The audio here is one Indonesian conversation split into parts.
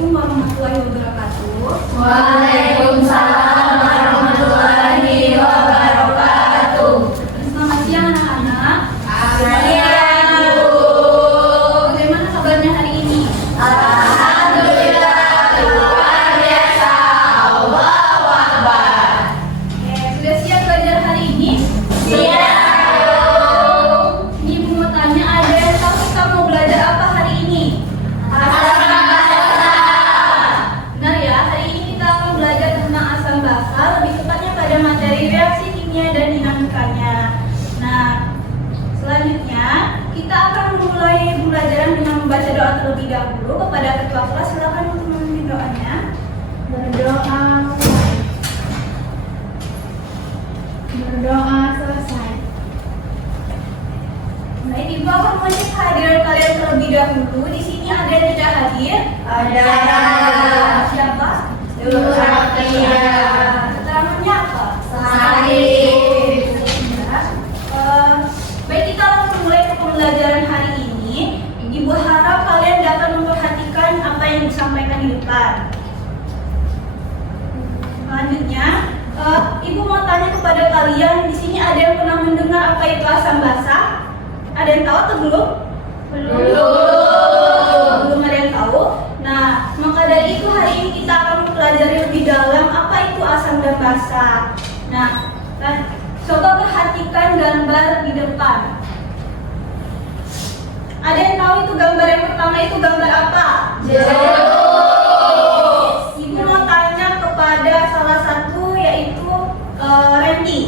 Assalamualaikum warahmatullahi wabarakatuh. Waalaikumsalam warahmatullahi wabarakatuh. Selamat siang anak-anak. Siang, Bu. Bagaimana kabarnya hari ini? Alhamdulillah, luar biasa. Allahu Akbar. Sudah siap belajar hari ini? Siap. Ini Ibu mau tanya, ada yang tahu kita mau belajar apa hari ini? Benar ya, hari ini kita akan belajar tentang asam basa, lebih tepatnya pada materi reaksi kimia dan dinamikanya. Nah, selanjutnya kita akan memulai pembelajaran dengan membaca doa terlebih dahulu. Kepada ketua kelas, silakan untuk memimpin doanya. Berdoa selesai. Baik, Ibu akan mengecek kehadiran kalian terlebih dahulu. Di sini ada yang tidak hadir? Ada. Siapa? Nur Sakia. Keterangannya apa? Sakit. Baik, kita akan memulai pembelajaran hari ini. Ibu harap kalian dapat memperhatikan apa yang disampaikan di depan. Selanjutnya, Ibu mau tanya kepada kalian, di sini ada yang pernah mendengar apa itu asam basa? Ada yang tahu atau belum? Belum ada yang tahu. Nah, maka dari itu hari ini kita akan mempelajari lebih dalam apa itu asam dan basa. Nah, coba perhatikan gambar di depan. Ada yang tahu itu gambar yang pertama itu gambar apa? Ibu mau tanya kepada salah satu yaitu Randy.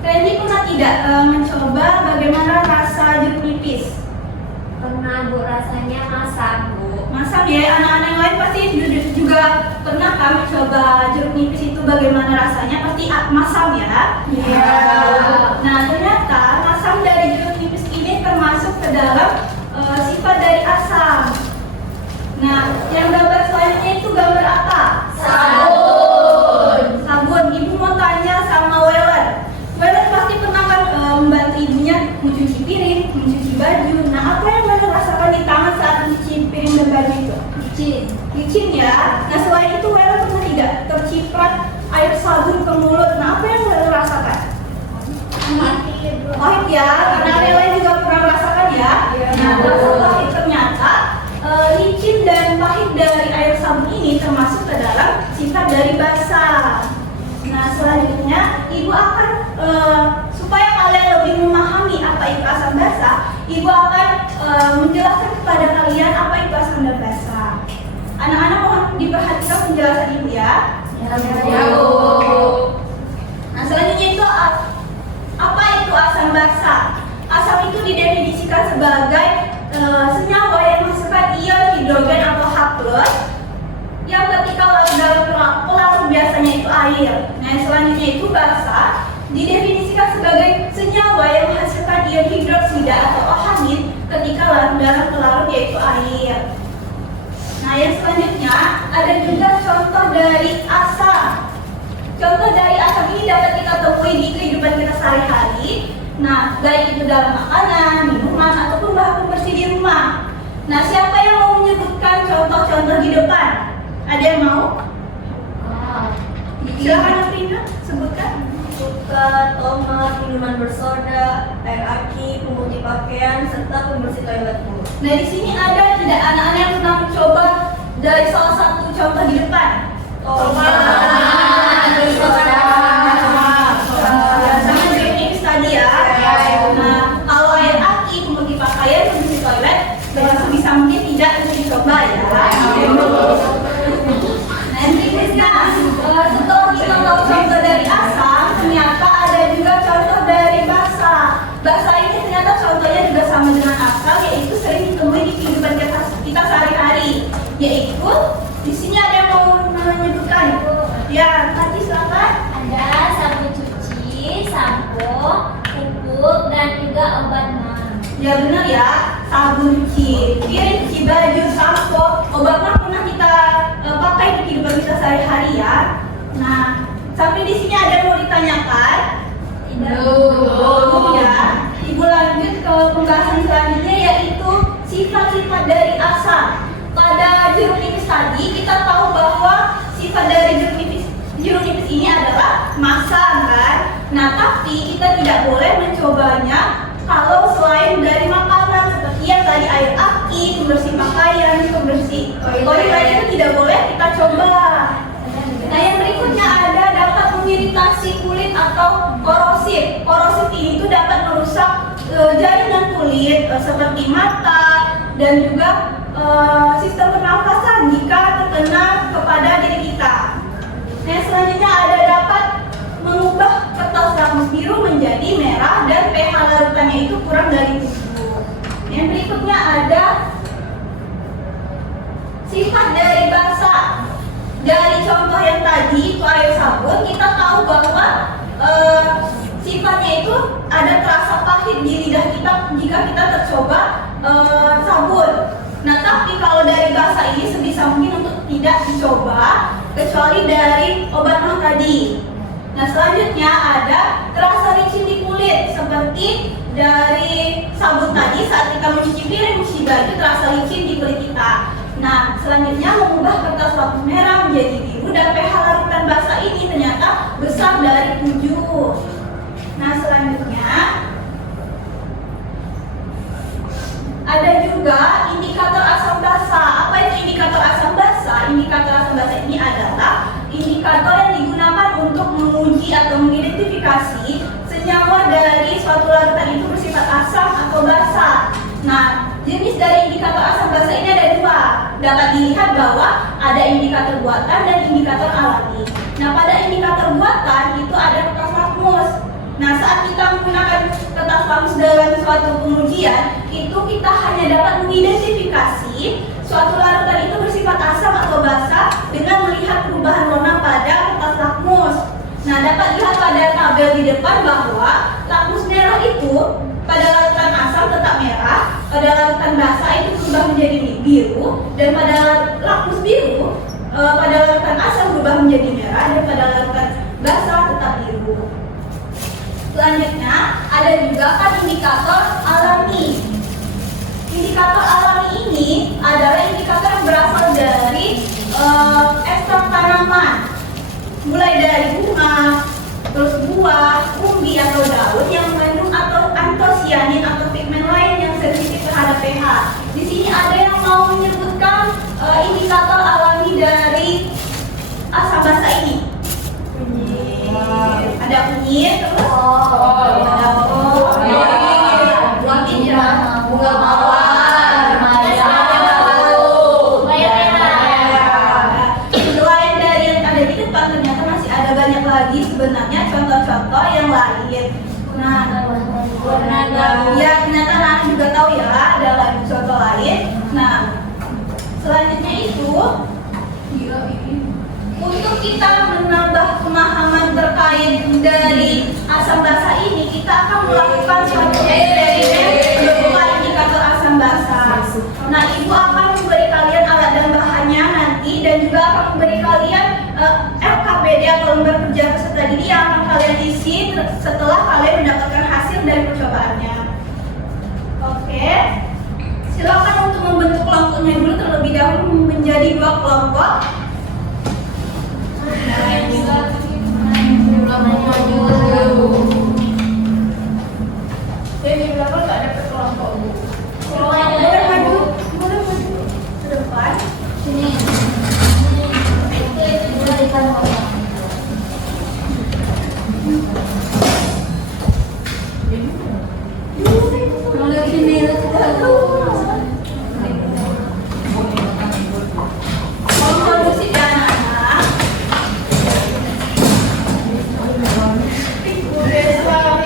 Randy pernah tidak mencoba bagaimana rasa jeruk nipis? Pernah, Bu, rasanya masam, Bu. Masam ya, anak-anak yang lain pasti juga pernah kan mencoba jeruk nipis itu bagaimana rasanya? Pasti masam ya? Iya. Nah, ternyata masam dari jeruk nipis ini termasuk ke dalam sifat dari asam. Nah, yang gambar selanjutnya itu gambar apa? Sabun. Sabun. Ibu mau tanya sama Weler. Weler pasti pernah kan membantu ibunya mencuci piring, mencuci baju. Nah, apa yang Weler rasakan di tangan saat mencuci piring dan baju itu? Licin ya. Nah, selain itu Weler pernah tidak terciprat air sabun ke mulut. Nah, apa yang Weler rasakan? Pahit ya. Karena yang lain juga pernah merasakan ya. Nah, rasa pahit ternyata licin dan pahit dari air sabun ini termasuk ke dalam sifat dari basa. Nah, selanjutnya Ibu akan supaya kalian lebih memahami apa itu asam basa, Ibu akan menjelaskan kepada kalian apa itu asam dan basa. Anak-anak mohon diperhatikan penjelasan Ibu ya. Ya, Bu. Nah, selanjutnya itu apa itu asam basa? Asam itu didefinisikan sebagai senyawa yang menghasilkan ion hidrogen atau H+ yang ketika larut dalam pelarut biasanya itu air. Nah, yang selanjutnya itu basa didefinisikan sebagai senyawa yang menghasilkan ion hidroksida atau OH- ketika larut dalam pelarut yaitu air. Nah, yang selanjutnya ada juga contoh dari asam. Contoh dari asam ini dapat kita temui di kehidupan kita sehari-hari. Nah, baik itu dalam makanan, minuman, ataupun bahan pembersih di rumah. Nah, siapa yang mau menyebutkan contoh-contoh di depan? Ada yang mau? Silakan Afrina, sebutkan. Suka, tomat, minuman bersoda, air aki, pemutih pakaian, serta pembersih toilet, Bu. Nah, di sini ada tidak anak-anak yang pernah mencoba dari salah satu contoh di depan? Tomat, bersoda. Sama jeruk nipis tadi ya. Nah, kalau air aki, pemutih pakaian, pembersih toilet, sebisa mungkin tidak untuk dicoba ya. Nah, berikutnya setelah kita tahu contoh dari asam, ternyata ada juga contoh dari basa. Basa ini ternyata contohnya juga sama dengan asam, yaitu sering ditemui di kehidupan kita sehari-hari. Yaitu di sini ada yang mau menyebutkan? Ya, tadi silakan. Ada sabun cuci, sampo, pupuk, dan juga obat mah. Ya benar ya, sabun cuci piring, cuci baju, sampo, obat mah pernah kita pakai di kehidupan kita sehari-hari ya. Nah, sampai di sini ada yang mau ditanyakan? Belum ya. Ibu lanjut ke pembahasan selanjutnya yaitu sifat-sifat dari asam. Pada jeruk nipis tadi lagi kita tahu bahwa sifat dari jeruk nipis ini adalah masak kan. Nah, tapi kita tidak boleh mencobanya kalau selain dari makanan seperti yang tadi air aki, pembersih pakaian, pembersih toilet itu tidak boleh kita coba. Nah, yang berikutnya ada dapat mengiritasi kulit atau korosif. Korosif ini tuh dapat merusak jaringan kulit seperti mata dan juga sistem pernafasan jika terkena kepada diri kita. Nah, selanjutnya ada dapat mengubah kertas lakmus biru menjadi merah dan pH larutannya itu kurang dari 7. Yang berikutnya ada sifat dari basa. Dari contoh yang tadi itu air sabun, kita tahu bahwa sifatnya itu ada terasa pahit di lidah kita jika kita tercoba sabun. Nah, tapi kalau dari basa ini sebisa mungkin untuk tidak dicoba kecuali dari obat mah tadi. Nah, selanjutnya ada terasa licin di kulit seperti dari sabun tadi saat kita mencuci piring, mencuci baju terasa licin di kulit kita. Nah, selanjutnya mengubah kertas lakmus merah menjadi biru dan pH larutan basa ini ternyata besar dari 7. Nah, selanjutnya ada juga indikator asam basa. Apa itu indikator asam basa? Indikator asam basa ini adalah indikator yang digunakan untuk menguji atau mengidentifikasi senyawa dari suatu larutan itu bersifat asam atau basa. Nah, jenis dari indikator asam basa ini ada 2. Dapat dilihat bahwa ada indikator buatan dan indikator alami. Nah, pada indikator buatan itu ada kertas lakmus. Nah, saat kita menggunakan kertas lakmus dalam suatu pengujian, itu kita hanya dapat mengidentifikasi suatu larutan itu bersifat asam atau basa dengan melihat perubahan warna pada kertas lakmus. Nah, dapat lihat pada tabel di depan bahwa lakmus merah itu pada larutan asam tetap merah, pada larutan basa itu berubah menjadi biru, dan pada lakmus biru pada larutan asam berubah menjadi merah, dan pada larutan basa tetap biru. Selanjutnya ada juga kan indikator alami. Indikator alami ini adalah indikator yang berasal dari ekstrak tanaman, mulai dari bunga, terus buah, umbi atau daun yang mengandung atau antosianin atau pigmen lain yang sensitif terhadap pH. Di sini ada yang mau menyebutkan indikator alami dari asam basa ini. Ada kunyit, terus ada buah tiram, bunga mawar, selain dari yang ada di depan ternyata masih ada banyak lagi sebenarnya contoh-contoh yang lain. Nah, ya ternyata anak juga tahu ya ada lagi contoh lain. Nah, selanjutnya itu untuk kita menambah pemahaman terkait dari asam basa ini, kita akan melakukan suatu eksperimen berupa indikator asam basa. Nah, ibu akan memberi kalian alat dan bahannya nanti, dan juga akan memberi kalian LKPD atau lembar kerja peserta didik yang akan kalian isi setelah kalian mendapatkan hasil dari percobaannya. Oke, silakan untuk membentuk kelompoknya dulu terlebih dahulu menjadi 2 kelompok. Jadi di belakang nggak ada kelompok bu. Boleh maju ke depan. Sini. Kontrol musik ya anak-anak.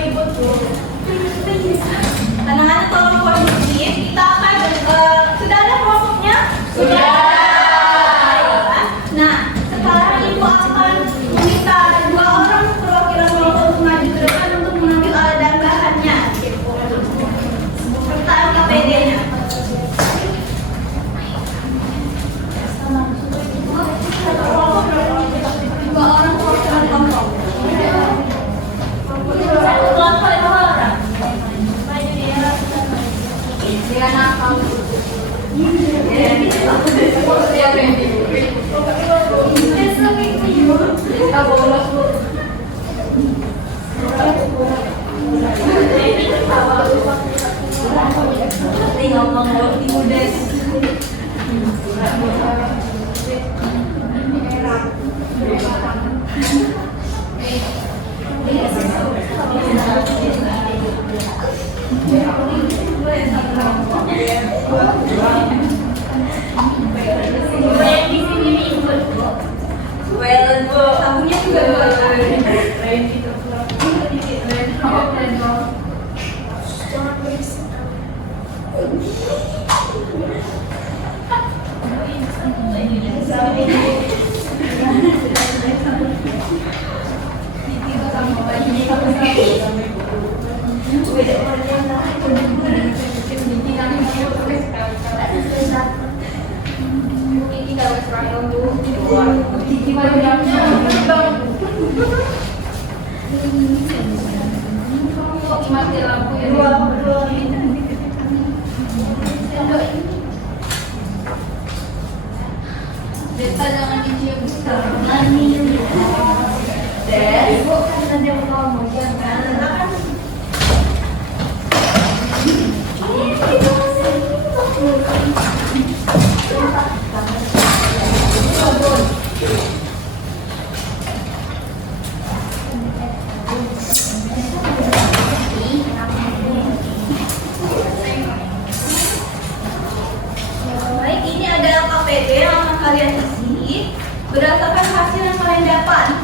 Ribut bu. Anak-anak tolong kondisi, kita akan sudah ada kelompoknya? Sudah. Nah, sekarang ibu akan meminta 2 orang perwakilan kelompok untuk maju ke depan untuk mengambil alat dan bahannya, serta LKPD-nya. Yang di sini ribut, Bu. Sabunnya juga dua kali. Mati lampu ya. Beta jangan dicium sekarang. Ibu kan ada yang mau jangan. Baik, ini adalah KPD yang akan kalian isi berdasarkan hasil yang kalian dapat.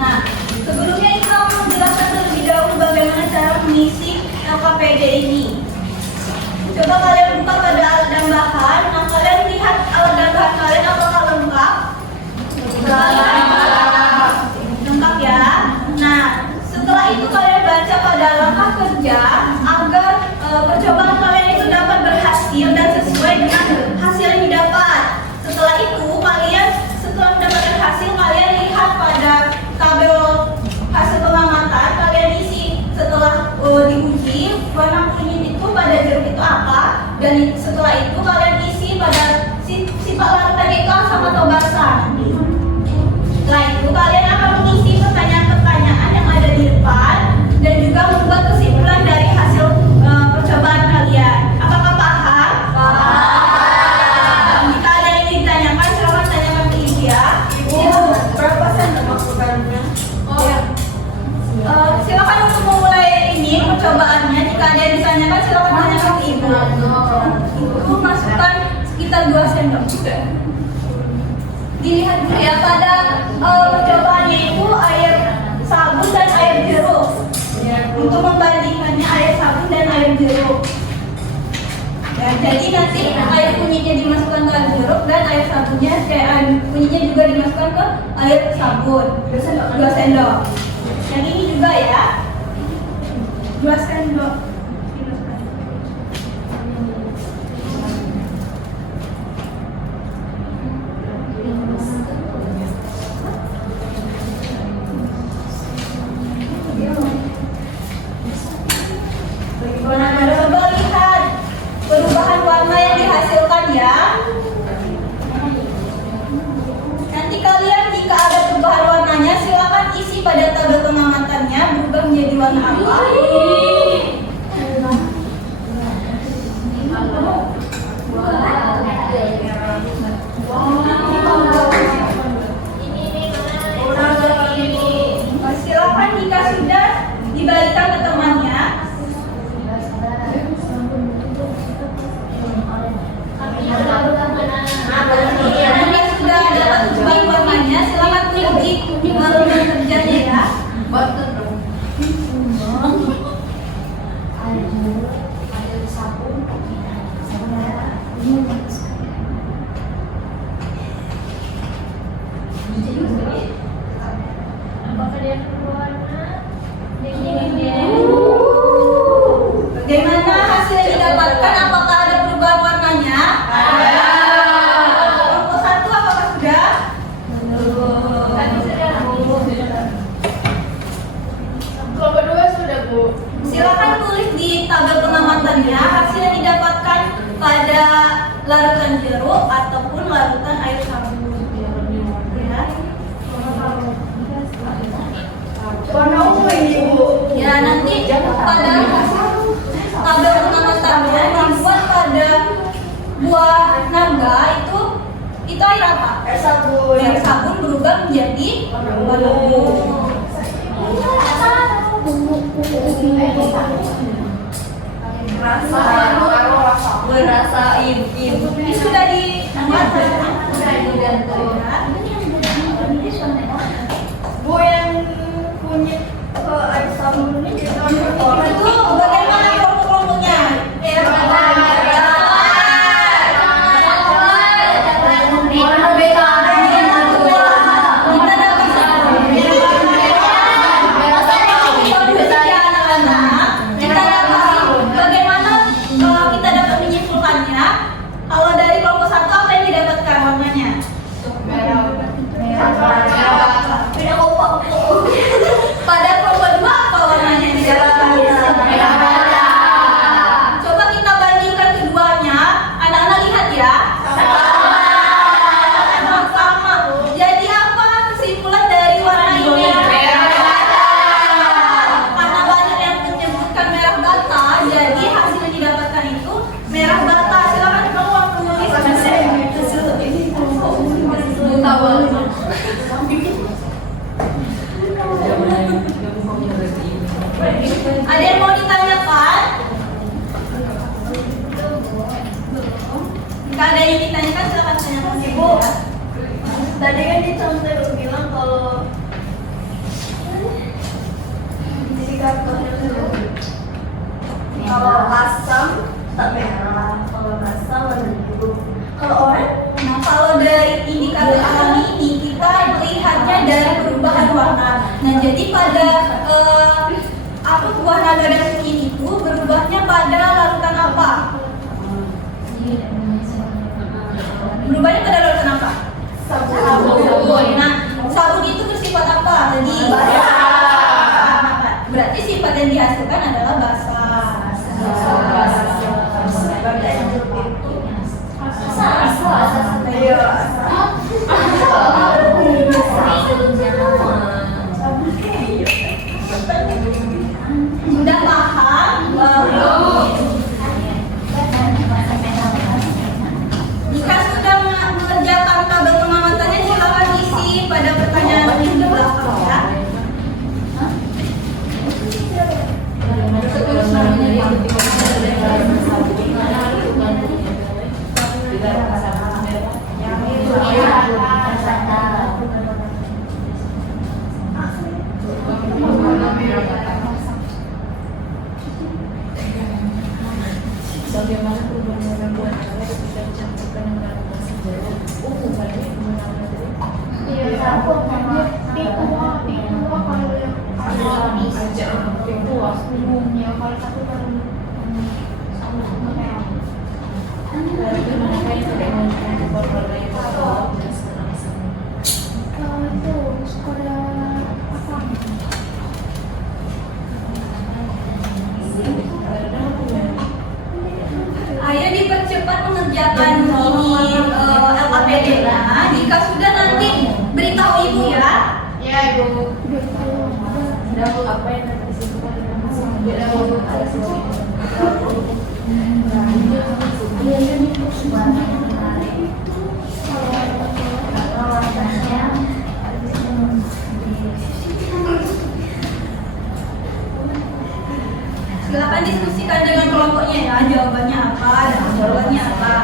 Nah, sebelumnya kita mau menjelaskan terlebih dahulu bagaimana cara mengisi LKPD ini. Coba kalian buka pada alat dan bahan. Nah, kalian lihat alat dan bahan kalian apakah lengkap? Lengkap ya. Nah, setelah itu kalian baca pada langkah kerja agar percobaan kalian itu dapat berhasil dan sesuai dengan hasil yang didapat. Setelah itu kalian setelah mendapatkan hasil, kalian lihat pada tabel hasil pengamatan, kalian isi setelah diuji warna kuning itu pada jeruk itu apa, dan setelah itu kalian isi pada sifat larutan itu asam atau basah. Setelah itu kalian akan mengisi pertanyaan-pertanyaan yang ada di depan dan juga membuat kesimpulan dari hasil percobaan kalian. Apakah paham? Paham. Jika ada yang ingin ditanyakan, silakan tanyakan ke Ibu ya. Ibu, berapa sen pemasukannya? Silakan untuk memulai ini percobaannya. Jika ada yang ditanyakan, silakan tanyakan ke Ibu. Ibu masukkan sekitar 2 sendok juga. Dilihat dulu ya, pada percobaannya itu air sabun dan air jeruk. Untuk membandingkannya air sabun dan air jeruk. Ya, jadi nanti air kunyitnya dimasukkan ke air jeruk dan air sabunnya, air kunyitnya juga dimasukkan ke air sabun. 2 sendok. Yang ini juga ya. 2 sendok. Coba lihat perubahan warna yang dihasilkan ya. Nanti kalian jika ada perubahan warnanya, silakan isi pada tabel pengamatannya berubah menjadi warna apa. Silakan jika sudah dibagikan ke temannya. Jika sudah dapat perubahan warnanya, silakan ikuti ruang kerjanya ya. Apakah dia berwarna? Bagaimana hasil yang didapatkan? Apakah ada perubahan warnanya? Ada. Kelompok 1 apakah sudah? Kami sudah Kelompok 2 sudah, Bu. Silakan tulis di tabel pengamatannya hasil yang didapatkan pada larutan jeruk ataupun larutan air sabun. Ya. Itu air apa? Air sabun. Air sabun berubah menjadi warna ungu. Berasa im. Ini sudah dibuat. Bu yang punya air sabun ini orang Itu bagaimana kelompok-kelompoknya? Kita dapat menyimpulkannya. Kalau dari kelompok satu apa yang didapatkan warnanya? Beda kompak. Pada kelompok dua apa warnanya yang didapatkan? Coba kita bandingkan keduanya. Anak-anak lihat ya. Sama. Jadi apa kesimpulan dari warna ini? Karena banyak yang menyebutkan merah bata, jadi hasil yang didapatkan itu merah bata. Silakan keluar menulis. Ada yang mau ditanyakan? Jika ada yang ditanyakan, silakan tanyakan. Ibu, tadi kan di contoh bilang kalau di kartonnya itu kalau asam tak merah, kalau asam warna biru, kalau oranye. Nah, kalau dari indikator alami ini kita melihatnya dari perubahan warna. Nah, jadi pada buah naga dan kunyit itu berubahnya pada larutan apa? Berubahnya pada larutan apa? Sabun. Nah, sabun itu bersifat apa? Jadi berarti sifat yang dihasilkan adalah basah. Sudah paham? Jika sudah mengerjakan tabel pengamatannya, silakan isi pada pertanyaan yang di belakang ya. Bagaimana perubahan gangguan darah ketika dicampurkan dengan ramuan senja ungu pada minuman materi? Iya, aku kalau yang Aja itu umumnya kalau satu kan sama merah. berarti mereka yang tidak menggunakan warna yang terbaik dan sekarang sama. Kalau itu sekolah apa? Ayo dipercepat mengerjakan ini LKPD-nya. Jika sudah nanti beritahu ibu ya. Ya ibu. Apa yang nanti disebutkan dengan Silakan diskusikan dengan kelompoknya ya. Jawabannya apa dan jawabannya apa.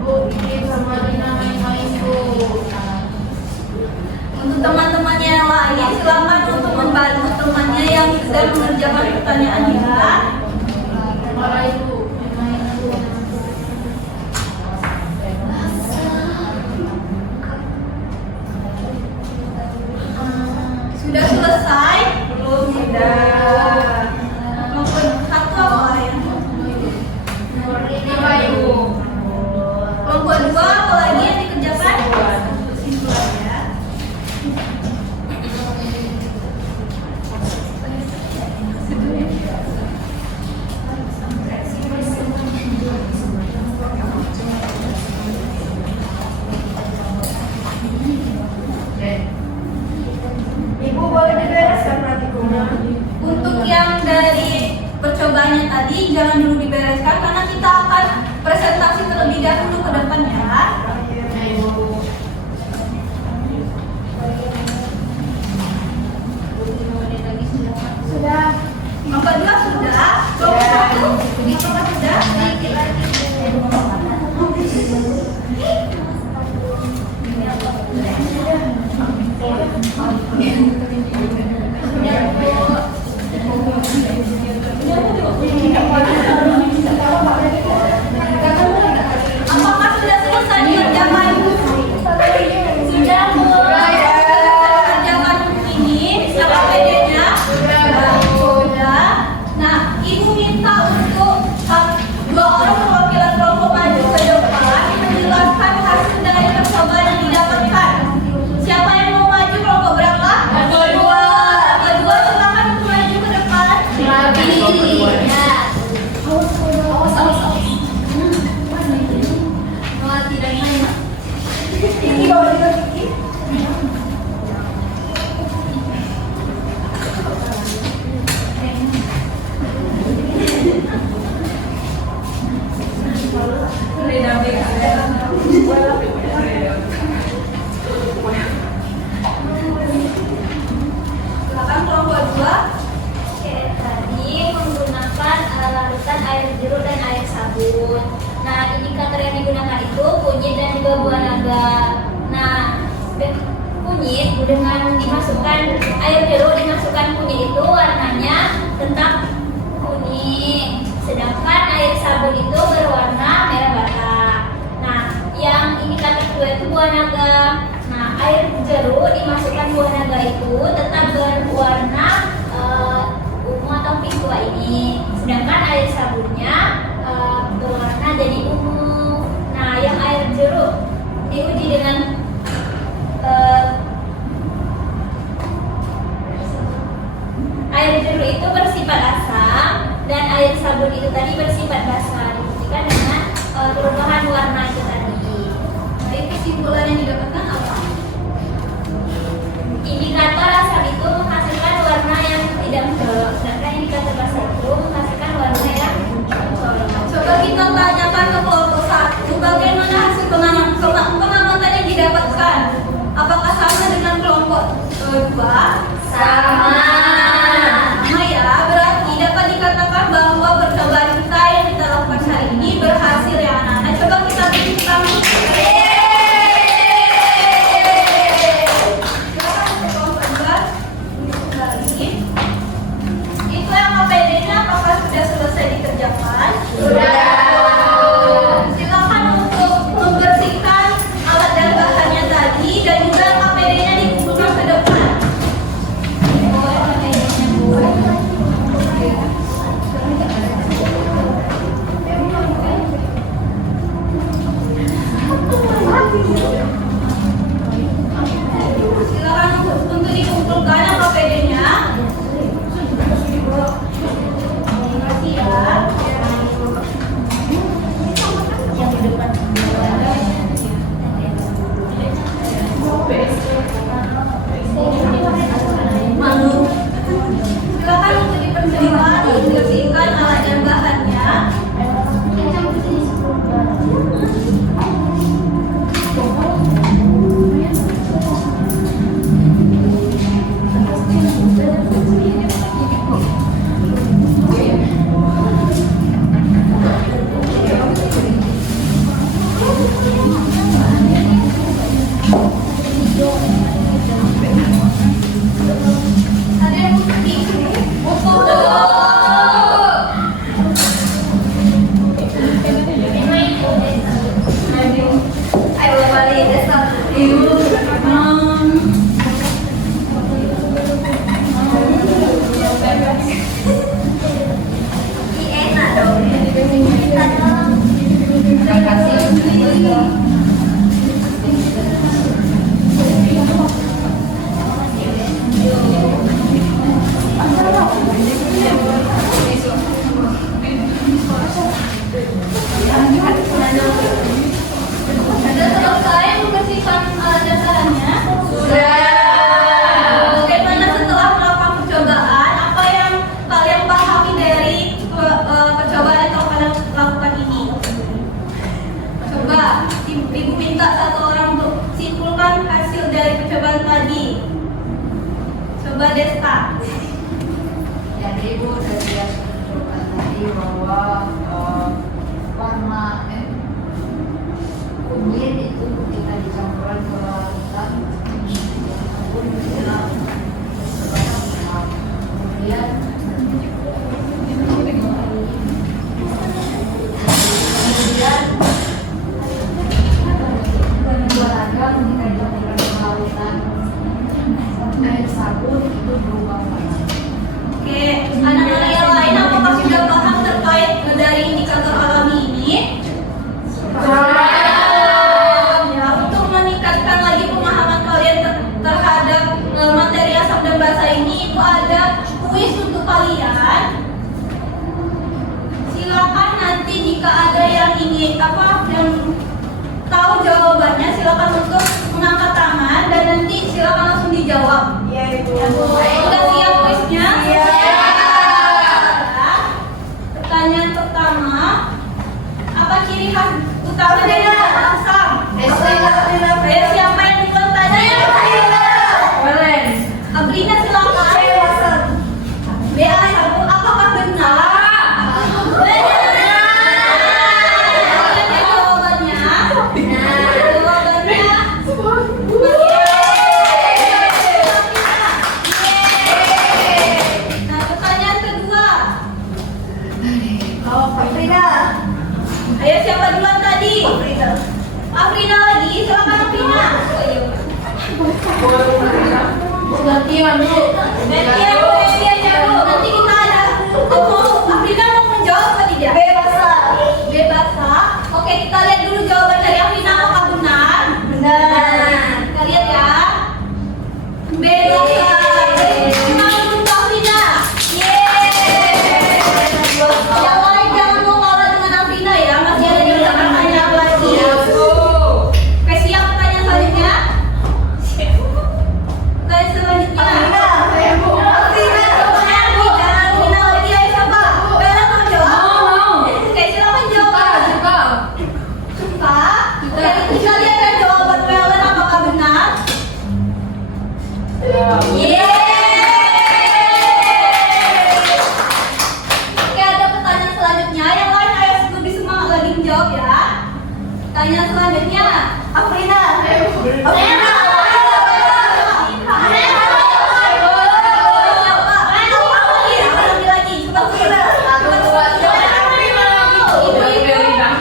Bu, ini sama Dina main-main bu. Untuk teman-temannya yang lain, silakan untuk membantu temannya yang sedang mengerjakan pertanyaan ya. Marah ibu, main-main bu. Sudah selesai. tadi jangan dulu dibereskan karena kita akan presentasi terlebih dahulu ke depannya. Sudah. Kelompok 2 sudah. Kelompok 1 apakah sudah? Apakah sudah selesai dikerjakan? Sudah, Bu. Kerjakan ini, siapa PD-nya? Sudah. Nah, Ibu minta untuk dua orang perwakilan kelompok maju ke depan menjelaskan hasil dari percobaan yang didapatkan. Siapa yang mau maju kelompok berapa? Kedua. Kedua, silakan untuk maju ke depan. Ya. Ini bawa juga Kiki. Silakan kelompok 2. Oke, tadi menggunakan larutan air jeruk dan air sabun. Nah, indikator yang digunakan itu kunyit dan juga buah naga. Nah, kunyit dengan dimasukkan air jeruk dimasukkan kunyit itu warnanya tetap kuning. Sedangkan air sabun itu berwarna merah bata. Nah, yang indikator kedua itu buah naga. Nah, air jeruk dimasukkan buah naga itu tetap berwarna ungu atau pink tua ini. Sedangkan air sabunnya berwarna jadi ungu. Nah, yang air jeruk diuji dengan air jeruk itu bersifat asam dan air sabun itu tadi bersifat basah. Dibuktikan dengan perubahan warna itu tadi. Baik, kesimpulan yang didapatkan apa? Indikator asam itu menghasilkan warna yang tidak mencolok, sedangkan indikator basah itu menghasilkan warna yang mencolok. Coba kita tanyakan ke kelompok 1 bagaimana hasil pengamatan yang didapatkan. Apakah sama dengan kelompok 2? Sama. Sama ya, berarti dapat dikatakan bahwa percobaan kita yang kita lakukan hari ini berhasil ya anak-anak. Coba kita tepuk tangan. Silakan untuk kelompok 2 kembali. Itu yang KPD-nya apakah sudah selesai dikerjakan? Silakan untuk membersihkan alat dan bahannya tadi dan juga KPD-nya dikumpulkan ke depan. Silakan untuk dikumpulkan yang KPD-nya. Terima kasih ya. minta satu orang untuk simpulkan hasil dari percobaan tadi. Coba Desta. Jadi Bu, dari hasil percobaan tadi bahwa warna kunyit itu kita dicampurkan ke larutan kemudian dua ragam kita dicampurkan ke larutan air sabun itu berubah warna. Oke, anak-anak yang lain apakah sudah paham terkait dari indikator alami ini? Ya, untuk meningkatkan lagi pemahaman kalian terhadap materi asam dan basa ini, itu ada kuis untuk kalian. Silakan nanti jika ada yang ingin yang tahu jawabannya, silakan untuk mengangkat tangan dan nanti silakan langsung dijawab. Iya Ibu. Sudah siap kuisnya? Iya. Pertanyaan pertama, apa ciri khas utama dari asam? Siapa yang duluan tadi? Abrina silakan. Bea satu, apakah benar? Jawabannya. Nah, pertanyaan kedua. Ayo siapa duluan tadi? Afrina lagi, silakan Afrina. Gantian Bu. Gantian aja Bu. Nanti kita ada. Afrina mau menjawab apa tidak? Bebas. Oke, kita lihat dulu jawaban dari Afrina apakah benar? Kita lihat ya. Bebas. Semangat untuk Afrina. Yang lain jangan mau kalah dengan Afrina ya. Masih ada di belakang pertanyaan lagi. Oke, siap pertanyaan selanjutnya? Pertanyaan selanjutnya. Afrina lagi, ayo siapa? Bella mau jawab? Oke, silakan jawab. Suka? Oke, kita lihat ya jawaban Bella apakah benar? Oke, ada pertanyaan selanjutnya. Yang lain ayo lebih semangat lagi menjawab ya. Pertanyaan selanjutnya. Afrina.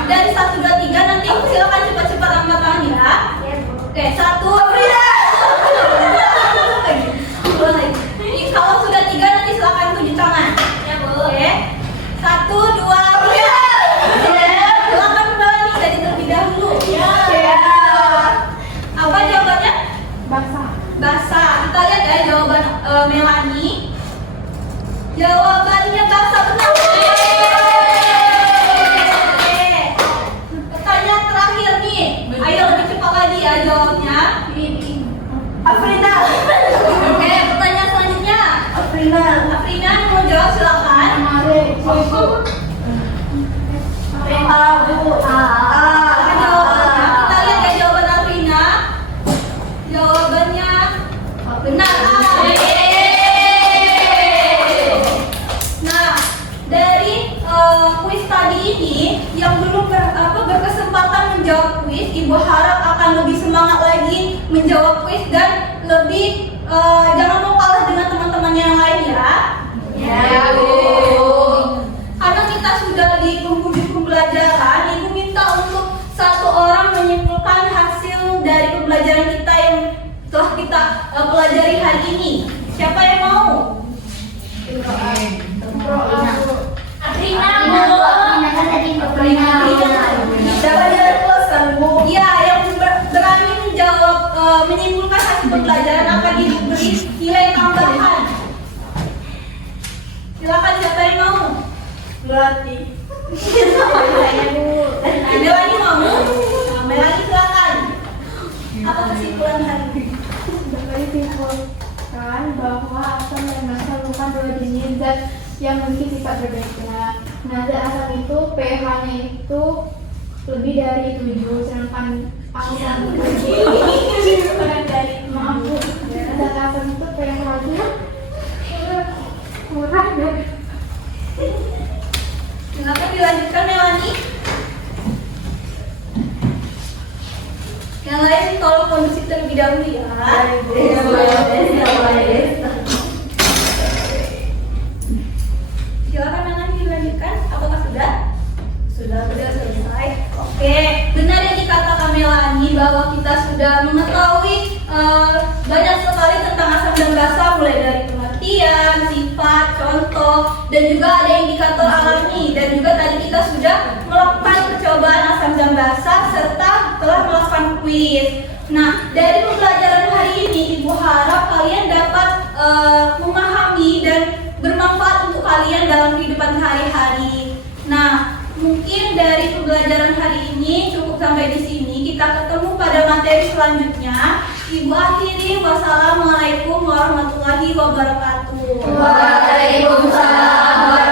Dari 1, 2, 3 nanti silakan cepat-cepat angkat tangan ya. Oke, 1. Kalau sudah 3 nanti silakan tunjuk tangan. Oke. 1, 2, 3. Silakan kembali jadi terlebih dahulu. Apa jawabannya? Basa. Kita lihat ya jawaban Melani. Jawabannya basa benar. Pertanyaan terakhir nih. Ayo lebih cepat lagi ya jawabnya. Afrina. Oke, pertanyaan selanjutnya. Afrina mau jawab silakan. Jawabannya. Kita lihat ya jawaban Afrina. Jawabannya benar. Nah, dari kuis tadi ini yang belum berkesempatan menjawab kuis, Ibu harap akan lebih semangat lagi menjawab kuis dan lebih jangan mau kalah dengan teman-temannya yang lain ya. Karena kita sudah di penghujung pembelajaran, Ibu minta untuk satu orang menyimpulkan hasil dari pembelajaran kita yang telah kita pelajari hari ini. Siapa yang mau? Afrina. Iya, yang berani menjawab menyimpulkan hasil pembelajaran akan diberi nilai tambahan. Silakan siapa yang mau? Melati. Melani mau? Melani silakan. Apa kesimpulan hari ini? Dapat disimpulkan bahwa asam dan basa merupakan dua jenis zat yang memiliki sifat berbeda. Nah, zat asam itu pH-nya itu lebih dari 7, sedangkan asam Kurang dari maaf Bu, sedangkan asam itu pH-nya kurang ya. Kenapa dilanjutkan Melani? Yang lain tolong kondusif terlebih dahulu ya. Silakan Melani dilanjutkan. Apakah sudah? Sudah selesai. Oke, benar yang dikatakan Melani bahwa kita sudah mengetahui banyak sekali tentang asam dan basa, mulai dari pengertian, sifat, contoh, dan juga ada indikator alami. Dan juga tadi kita sudah melakukan percobaan asam dan basa serta telah melakukan kuis. Nah, dari pembelajaran hari ini, Ibu harap kalian dapat memahami dan bermanfaat untuk kalian dalam kehidupan sehari-hari. Nah, mungkin dari pembelajaran hari ini cukup sampai di sini. Kita ketemu pada materi selanjutnya. Ibu akhiri, wassalamualaikum warahmatullahi wabarakatuh. Waalaikumsalam.